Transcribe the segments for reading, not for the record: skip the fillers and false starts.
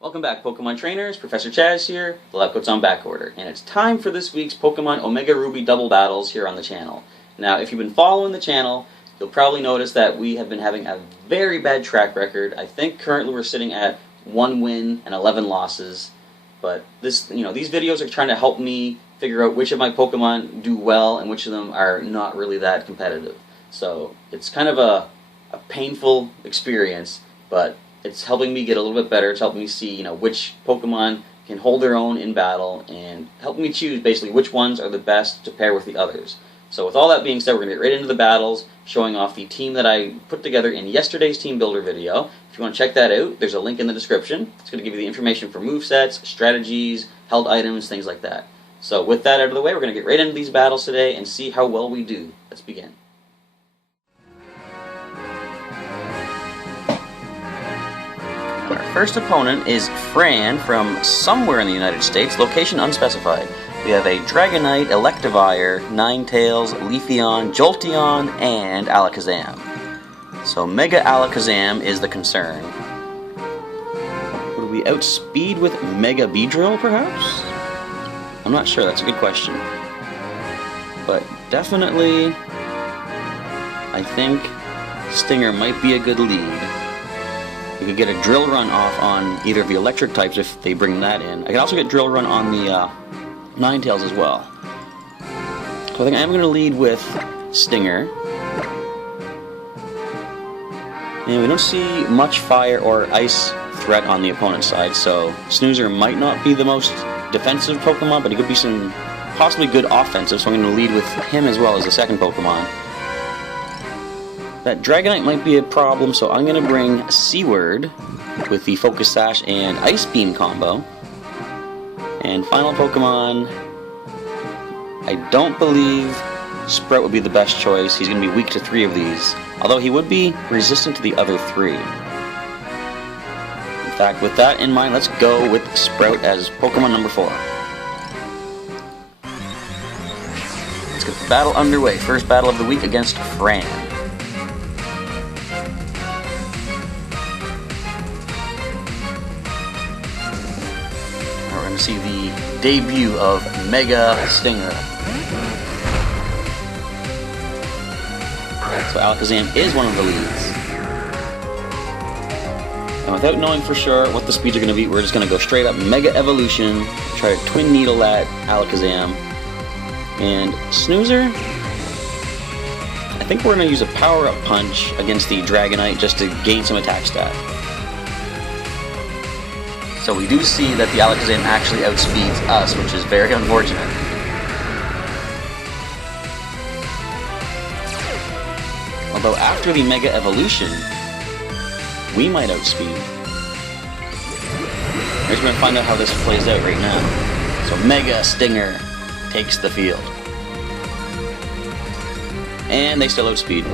Welcome back, Pokemon trainers. Professor Chaz here. The lab coat's on back order, and it's time for this week's Pokemon Omega Ruby double battles here on the channel. Now, if you've been following the channel, you'll probably notice that we have been having a very bad track record. I think currently we're sitting at 1 win and 11 losses. But these videos are trying to help me figure out which of my Pokemon do well and which of them are not really that competitive. So it's kind of a painful experience, but it's helping me get a little bit better. It's helping me see, which Pokemon can hold their own in battle, and helping me choose basically which ones are the best to pair with the others. So with all that being said, we're going to get right into the battles, showing off the team that I put together in yesterday's Team Builder video. If you want to check that out, there's a link in the description. It's going to give you the information for movesets, strategies, held items, things like that. So with that out of the way, we're going to get right into these battles today and see how well we do. Let's begin. Our first opponent is Fran from somewhere in the United States, location unspecified. We have a Dragonite, Electivire, Ninetales, Leafeon, Jolteon, and Alakazam. So Mega Alakazam is the concern. Would we outspeed with Mega Beedrill, perhaps? I'm not sure, that's a good question. But definitely, I think Stinger might be a good lead. We could get a Drill Run off on either of the electric types if they bring that in. I could also get Drill Run on the Ninetales as well. So I think I'm going to lead with Stinger. And we don't see much fire or ice threat on the opponent's side, so Snoozer might not be the most defensive Pokemon, but he could be some possibly good offensive, so I'm going to lead with him as well as the second Pokemon. That Dragonite might be a problem, so I'm going to bring Seaward with the Focus Sash and Ice Beam combo. And final Pokemon, I don't believe Sprout would be the best choice. He's going to be weak to 3 of these, although he would be resistant to the other 3. In fact, with that in mind, let's go with Sprout as Pokemon number 4. Let's get the battle underway. First battle of the week against Fran. See the debut of Mega Stinger. So Alakazam is one of the leads. And without knowing for sure what the speeds are going to be, we're just going to go straight up Mega Evolution, try to Twin Needle that Alakazam. And Snoozer, I think we're going to use a Power-Up Punch against the Dragonite just to gain some attack stat. So we do see that the Alakazam actually outspeeds us, which is very unfortunate. Although after the Mega Evolution, we might outspeed. We're just going to find out how this plays out right now. So Mega Stinger takes the field. And they still outspeed.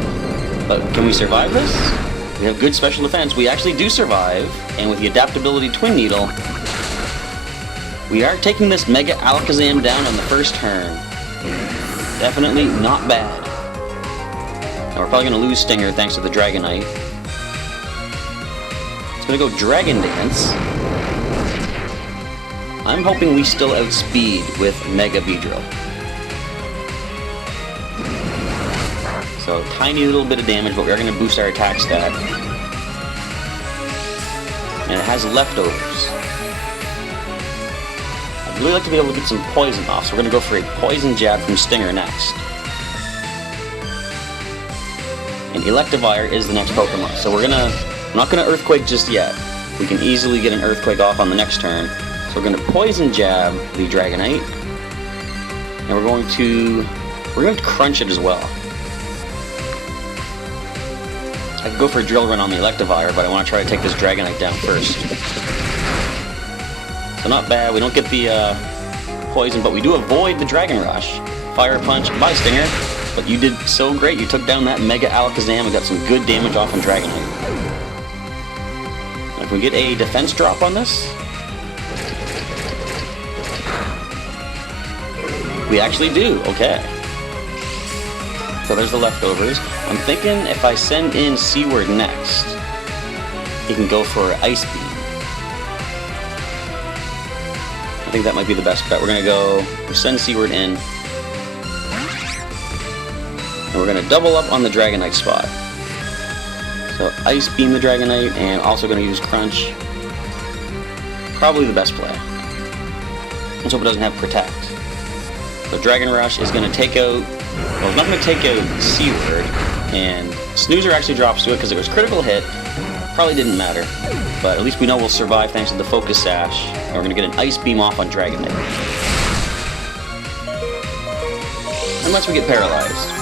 But can we survive this? We have good special defense. We actually do survive, and with the adaptability Twin Needle, we are taking this Mega Alakazam down on the first turn. Definitely not bad. And we're probably going to lose Stinger thanks to the Dragonite. It's going to go Dragon Dance. I'm hoping we still outspeed with Mega Beedrill. So, tiny little bit of damage, but we are going to boost our attack stat. And it has leftovers. I'd really like to be able to get some poison off, so we're going to go for a Poison Jab from Stinger next. And Electivire is the next Pokemon, so we're not going to Earthquake just yet. We can easily get an Earthquake off on the next turn. So we're going to Poison Jab the Dragonite. And we're going to Crunch it as well. I could go for a Drill Run on the Electivire, but I want to try to take this Dragonite down first. So not bad, we don't get the poison, but we do avoid the Dragon Rush. Fire Punch by Stinger, but you did so great, you took down that Mega Alakazam and got some good damage off on Dragonite. And if we get a defense drop on this, we actually do, okay. So there's the leftovers. I'm thinking if I send in Seaward next, he can go for Ice Beam. I think that might be the best bet. We're going to go send Seaward in. And we're going to double up on the Dragonite spot. So Ice Beam the Dragonite, and also going to use Crunch. Probably the best play. Let's hope it doesn't have Protect. So Dragon Rush is going to take out... Well, it's not going to take out Seaward, and Snoozer actually drops to it because it was critical hit. Probably didn't matter, but at least we know we'll survive thanks to the Focus Sash, and we're going to get an Ice Beam off on Dragonite. Unless we get paralyzed.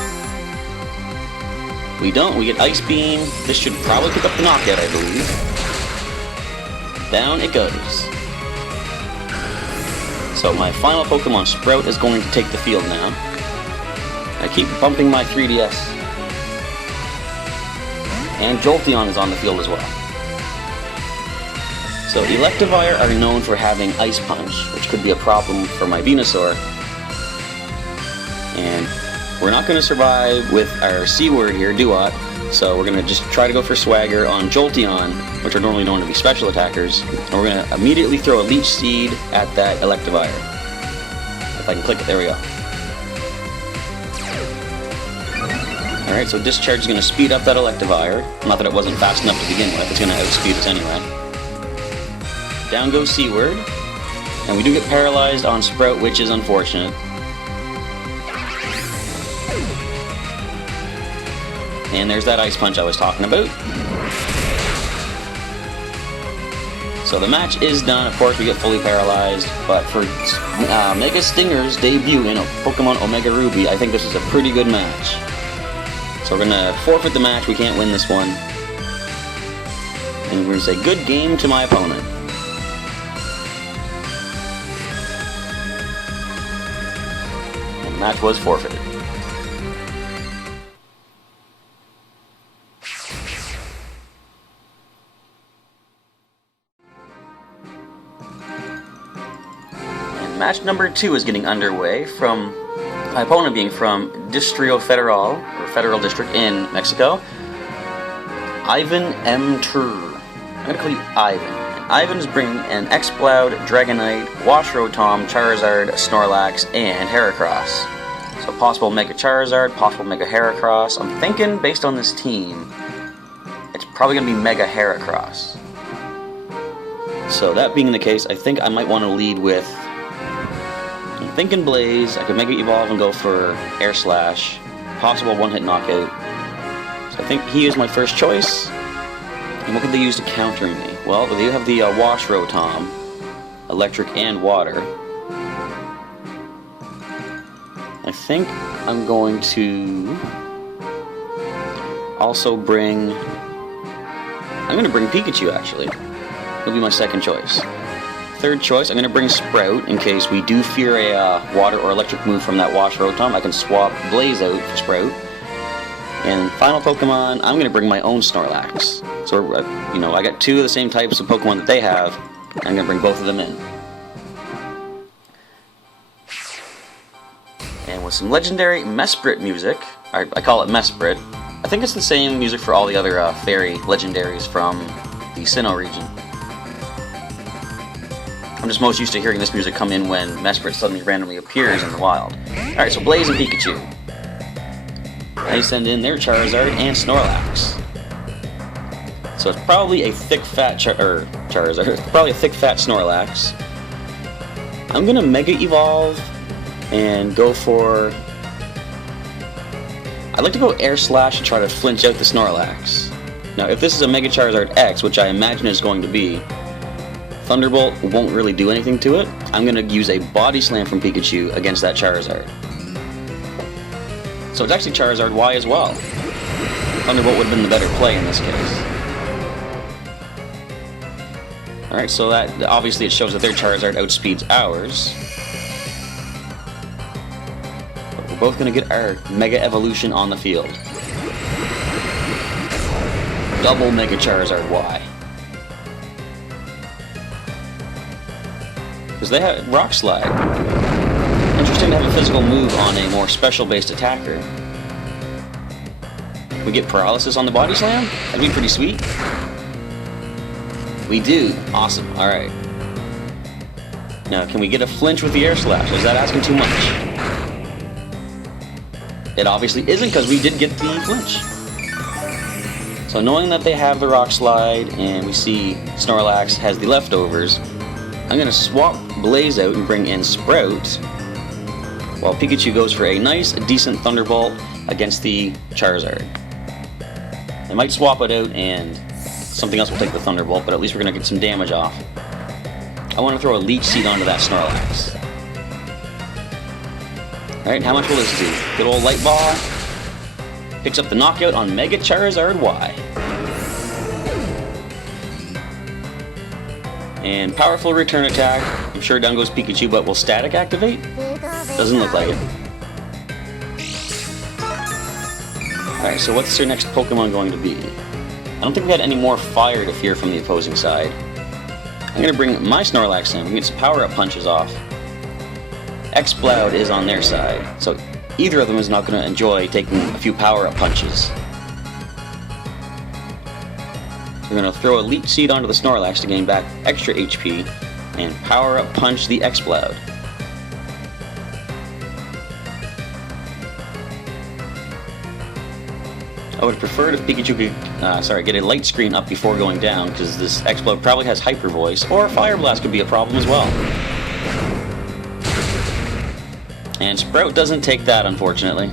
We don't, we get Ice Beam. This should probably pick up the knockout, I believe. Down it goes. So my final Pokemon, Sprout, is going to take the field now. I keep bumping my 3DS. And Jolteon is on the field as well. So Electivire are known for having Ice Punch, which could be a problem for my Venusaur. And we're not going to survive with our Seaward here, Dewott, so we're going to just try to go for Swagger on Jolteon, which are normally known to be special attackers, and we're going to immediately throw a Leech Seed at that Electivire. If I can click it, there we go. Alright, so Discharge is going to speed up that Electivire. Not that it wasn't fast enough to begin with, it's going to outspeed us anyway. Down goes Seaward, and we do get paralyzed on Sprout, which is unfortunate. And there's that Ice Punch I was talking about. So the match is done. Of course, we get fully paralyzed, but for Mega Stinger's debut in a Pokemon Omega Ruby, I think this is a pretty good match. So we're going to forfeit the match. We can't win this one. And we're going to say good game to my opponent. And the match was forfeited. Match number 2 is getting underway, from my opponent being from Distrito Federal, or Federal District in Mexico, Ivan M. Tur. I'm going to call you Ivan. And Ivan's bringing an Exploud, Dragonite, Washrotom, Charizard, Snorlax, and Heracross. So possible Mega Charizard, possible Mega Heracross. I'm thinking, based on this team, it's probably going to be Mega Heracross. So that being the case, I think I might want to lead with... I'm thinking Blaze. I could Mega Evolve and go for Air Slash. Possible one-hit knockout. So I think he is my first choice. And what could they use to counter me? Well, they have the Washrotom, Electric and Water. I think I'm going to also bring... I'm going to bring Pikachu, actually. He'll be my second choice. Third choice, I'm going to bring Sprout in case we do fear a water or electric move from that Washrotom. I can swap Blaze out for Sprout. And final Pokemon, I'm going to bring my own Snorlax. So, you know, I got 2 of the same types of Pokemon that they have. I'm going to bring both of them in. And with some legendary Mesprit music, I call it Mesprit. I think it's the same music for all the other fairy legendaries from the Sinnoh region. I'm just most used to hearing this music come in when Mesprit suddenly randomly appears in the wild. Alright, so Blaze and Pikachu. They send in their Charizard and Snorlax. So it's probably a thick fat Charizard. It's probably a thick fat Snorlax. I'm gonna Mega Evolve and go for... I'd like to go Air Slash to try to flinch out the Snorlax. Now, if this is a Mega Charizard X, which I imagine it's going to be, Thunderbolt won't really do anything to it. I'm going to use a Body Slam from Pikachu against that Charizard. So it's actually Charizard Y as well. Thunderbolt would have been the better play in this case. Alright, so that obviously it shows that their Charizard outspeeds ours. But we're both going to get our Mega Evolution on the field. Double Mega Charizard Y. Because they have Rock Slide. Interesting to have a physical move on a more special-based attacker. We get Paralysis on the Body Slam? That'd be pretty sweet. We do. Awesome. Alright. Now, can we get a flinch with the Air Slash? Is that asking too much? It obviously isn't, because we did get the flinch. So knowing that they have the Rock Slide, and we see Snorlax has the leftovers, I'm going to swap Blaze out and bring in Sprout, while Pikachu goes for a nice, decent Thunderbolt against the Charizard. I might swap it out and something else will take the Thunderbolt, but at least we're going to get some damage off. I want to throw a Leech Seed onto that Snorlax. Alright, how much will this do? Good old Light Ball. Picks up the knockout on Mega Charizard Y. And powerful return attack. I'm sure down goes Pikachu, but will static activate? Doesn't look like it. Alright, so what's their next Pokemon going to be? I don't think we had any more fire to fear from the opposing side. I'm going to bring my Snorlax in. We can get some power-up punches off. Exploud is on their side, so either of them is not going to enjoy taking a few power-up punches. We're going to throw a Leech Seed onto the Snorlax to gain back extra HP, and power-up punch the Exploud. I would have preferred if Pikachu could, get a Light Screen up before going down, because this Exploud probably has Hyper Voice, or Fire Blast could be a problem as well. And Sprout doesn't take that, unfortunately.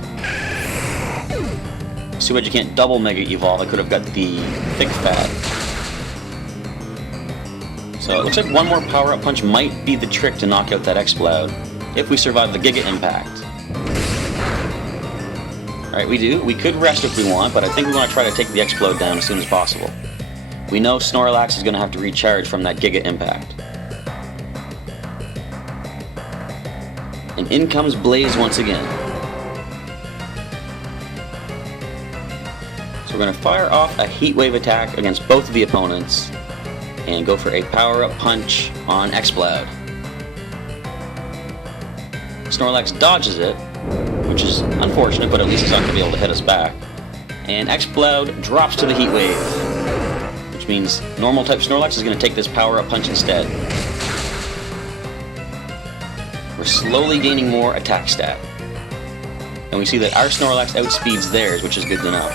Too bad you can't double Mega Evolve. I could have got the Thick Fat. So it looks like one more Power-Up Punch might be the trick to knock out that Exploud, if we survive the Giga Impact. Alright, we do. We could rest if we want, but I think we want to try to take the Expload down as soon as possible. We know Snorlax is going to have to recharge from that Giga Impact. And in comes Blaze once again. So we're going to fire off a Heat Wave attack against both of the opponents and go for a Power-Up Punch on Exploud. Snorlax dodges it, which is unfortunate, but at least it's not going to be able to hit us back. And Exploud drops to the Heat Wave, which means normal type Snorlax is going to take this Power-Up Punch instead. We're slowly gaining more attack stat. And we see that our Snorlax outspeeds theirs, which is good to know.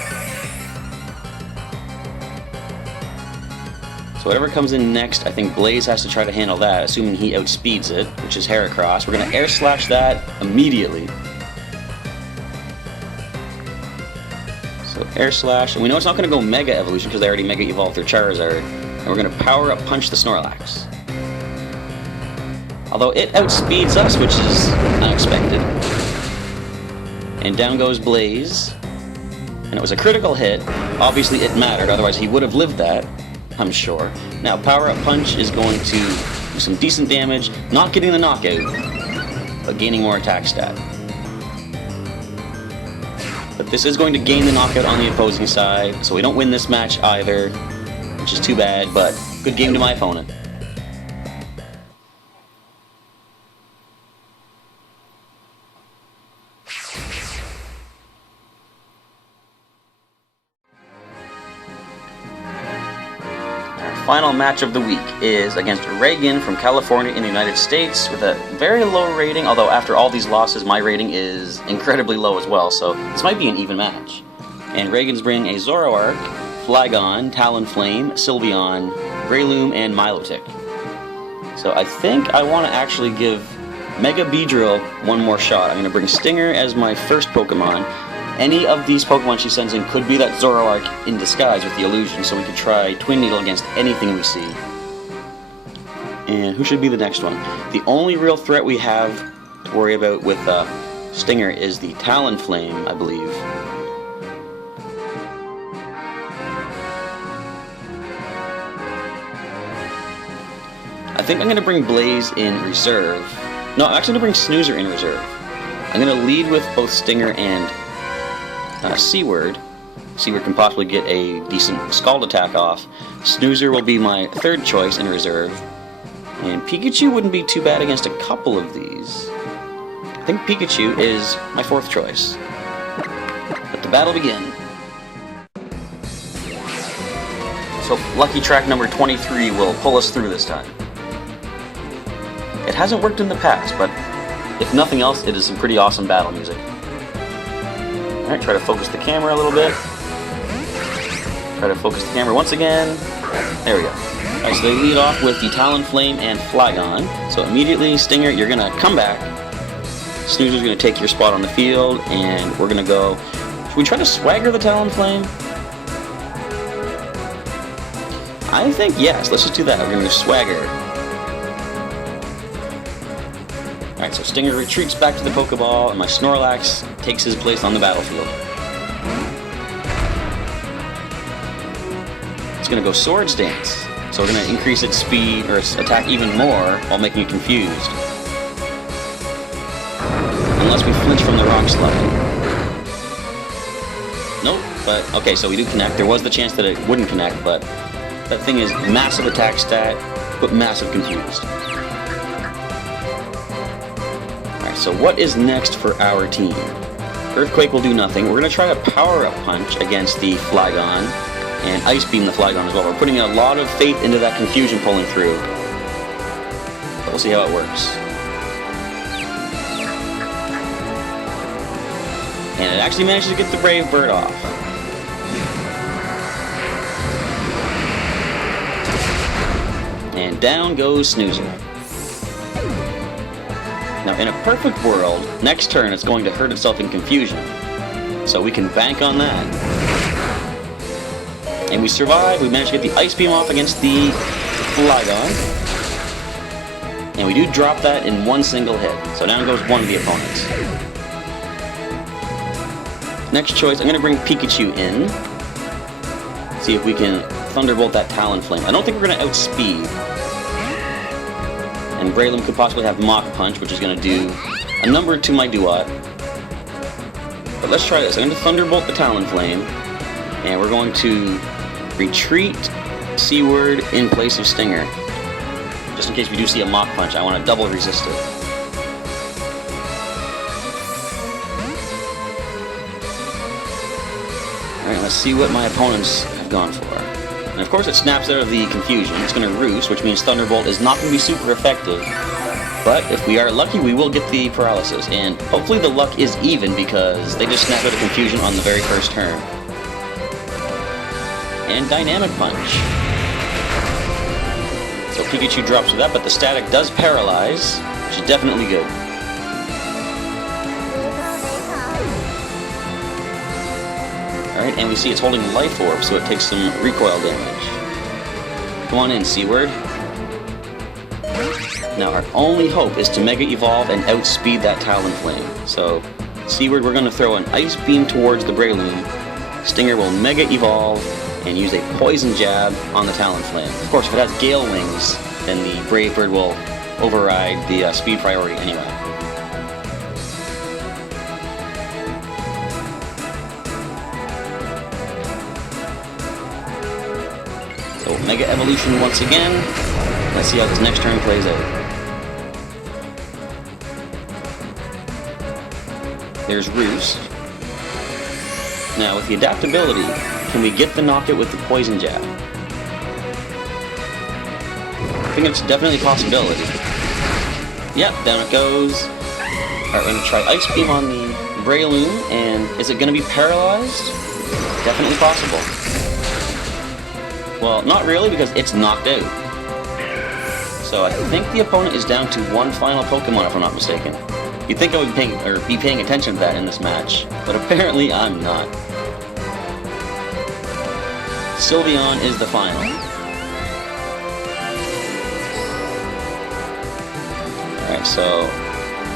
So whatever comes in next, I think Blaze has to try to handle that, assuming he outspeeds it, which is Heracross. We're going to Air Slash that immediately. So Air Slash, and we know it's not going to go Mega Evolution because they already Mega Evolved their Charizard. And we're going to Power Up Punch the Snorlax. Although it outspeeds us, which is unexpected. And down goes Blaze. And it was a critical hit. Obviously it mattered, otherwise he would have lived that, I'm sure. Now Power Up Punch is going to do some decent damage, not getting the knockout, but gaining more attack stat. But this is going to gain the knockout on the opposing side, so we don't win this match either, which is too bad, but good game to my opponent. Final match of the week is against Reagan from California in the United States with a very low rating, although after all these losses my rating is incredibly low as well, so this might be an even match. And Reagan's bringing a Zoroark, Flygon, Talonflame, Sylveon, Breloom, and Milotic. So I think I want to actually give Mega Beedrill one more shot. I'm going to bring Stinger as my first Pokemon. Any of these Pokemon she sends in could be that Zoroark in disguise with the illusion, so we could try Twin Needle against anything we see. And who should be the next one? The only real threat we have to worry about with Stinger is the Talonflame, I believe. I think I'm going to bring Blaze in reserve. No, I'm actually going to bring Snoozer in reserve. I'm going to lead with both Stinger and Seaward. Seaward can possibly get a decent Scald attack off. Snoozer will be my third choice in reserve. And Pikachu wouldn't be too bad against a couple of these. I think Pikachu is my fourth choice. Let the battle begin. So lucky track number 23 will pull us through this time. It hasn't worked in the past, but if nothing else, it is some pretty awesome battle music. Alright, try to focus the camera a little bit. Try to focus the camera once again. There we go. Alright, so they lead off with the Talonflame and Flygon. So immediately, Stinger, you're going to come back. Snoozer's going to take your spot on the field, and we're going to go... Should we try to swagger the Talonflame? I think yes, let's just do that. We're going to swagger. Alright, so Stinger retreats back to the Pokeball, and my Snorlax takes his place on the battlefield. It's going to go Swords Dance. So we're going to increase its speed, or its attack even more, while making it confused. Unless we flinch from the Rock Slide. Nope, but okay, so we do connect. There was the chance that it wouldn't connect, but that thing is massive attack stat, but massive confused. Alright, so what is next for our team? Earthquake will do nothing. We're going to try to Power-Up Punch against the Flygon, and Ice Beam the Flygon as well. We're putting a lot of faith into that confusion pulling through. But we'll see how it works. And it actually manages to get the Brave Bird off. And down goes Snoozer. Now, in a perfect world, next turn it's going to hurt itself in confusion. So we can bank on that. And we survive. We managed to get the Ice Beam off against the Flygon. And we do drop that in one single hit. So down goes one of the opponents. Next choice, I'm going to bring Pikachu in. See if we can Thunderbolt that Talonflame. I don't think we're going to outspeed. And Breloom could possibly have Mach Punch, which is going to do a number to my Dewott. But let's try this. I'm going to Thunderbolt the Talonflame. And we're going to retreat Seaward in place of Stinger. Just in case we do see a Mach Punch, I want to double resist it. Alright, let's see what my opponents have gone for. And of course it snaps out of the confusion. It's going to Roost, which means Thunderbolt is not going to be super effective. But if we are lucky, we will get the paralysis. And hopefully the luck is even because they just snapped out of confusion on the very first turn. And Dynamic Punch. So Pikachu drops with that, but the static does paralyze, which is definitely good. Alright, and we see it's holding Life Orb, so it takes some recoil damage. Come on in, Seaward. Now, our only hope is to Mega Evolve and outspeed that Talonflame. So, Seaward, we're going to throw an Ice Beam towards the Breloom. Stinger will Mega Evolve and use a Poison Jab on the Talonflame. Of course, if it has Gale Wings, then the Brave Bird will override the speed priority anyway. So, Mega Evolution once again. Let's see how this next turn plays out. There's Roost. Now, with the adaptability, can we get the knockout with the Poison Jab? I think it's definitely a possibility. Yep, down it goes. Alright, we're going to try Ice Beam on the Breloom, and is it going to be paralyzed? Definitely possible. Well, not really, because it's knocked out. So I think the opponent is down to one final Pokemon, if I'm not mistaken. You'd think I would be paying attention to that in this match, but apparently I'm not. Sylveon is the final. Alright, so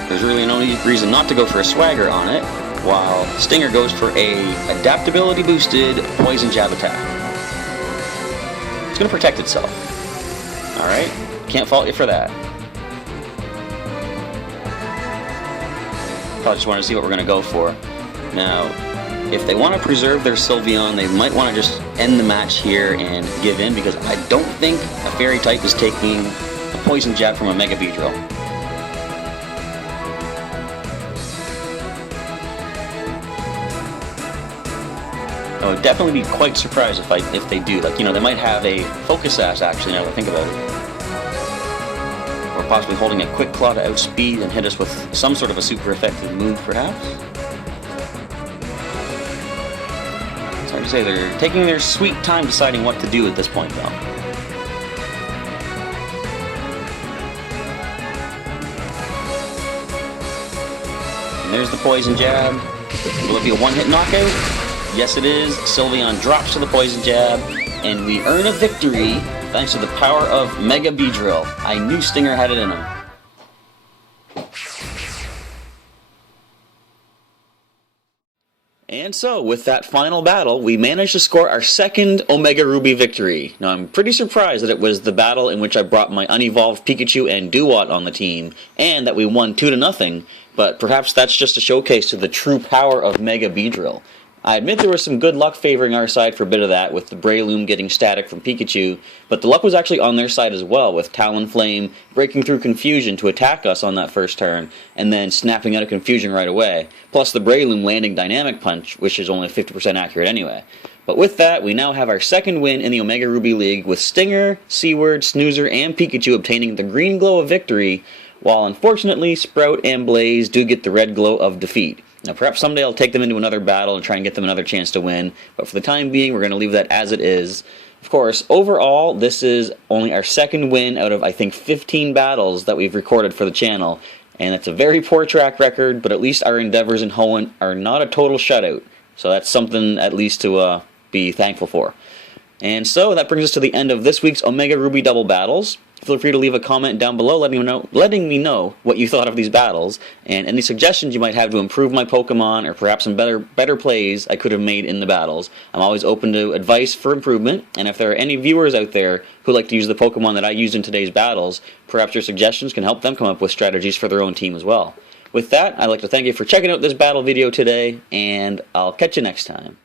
there's really no reason not to go for a Swagger on it, while Stinger goes for a adaptability boosted Poison Jab attack. It's going to protect itself. Alright, can't fault you for that. Probably just want to see what we're going to go for. Now, if they want to preserve their Sylveon, they might want to just end the match here and give in, because I don't think a Fairy type is taking a Poison Jab from a Mega Beedrill. I would definitely be quite surprised if they do. Like, you know, they might have a Focus Sash, actually, now that I think about it. Or possibly holding a Quick Claw to outspeed and hit us with some sort of a super effective move, perhaps. It's hard to say. They're taking their sweet time deciding what to do at this point, though. And there's the Poison Jab. Will it be a one-hit knockout? Yes, it is. Sylveon drops to the Poison Jab, and we earn a victory thanks to the power of Mega Beedrill. I knew Stinger had it in him. And so, with that final battle, we managed to score our second Omega Ruby victory. Now, I'm pretty surprised that it was the battle in which I brought my unevolved Pikachu and Dewott on the team, and that we won 2-0, but perhaps that's just a showcase to the true power of Mega Beedrill. I admit there was some good luck favoring our side for a bit of that, with the Breloom getting static from Pikachu, but the luck was actually on their side as well, with Talonflame breaking through Confusion to attack us on that first turn, and then snapping out of Confusion right away, plus the Breloom landing Dynamic Punch, which is only 50% accurate anyway. But with that, we now have our second win in the Omega Ruby League, with Stinger, Seaward, Snoozer, and Pikachu obtaining the green glow of victory, while unfortunately Sprout and Blaze do get the red glow of defeat. Now, perhaps someday I'll take them into another battle and try and get them another chance to win, but for the time being, we're going to leave that as it is. Of course, overall, this is only our second win out of, I think, 15 battles that we've recorded for the channel, and it's a very poor track record, but at least our endeavors in Hoenn are not a total shutout, so that's something at least to be thankful for. And so, that brings us to the end of this week's Omega Ruby Double Battles. Feel free to leave a comment down below letting me know what you thought of these battles, and any suggestions you might have to improve my Pokemon, or perhaps some better plays I could have made in the battles. I'm always open to advice for improvement, and if there are any viewers out there who like to use the Pokemon that I used in today's battles, perhaps your suggestions can help them come up with strategies for their own team as well. With that, I'd like to thank you for checking out this battle video today, and I'll catch you next time.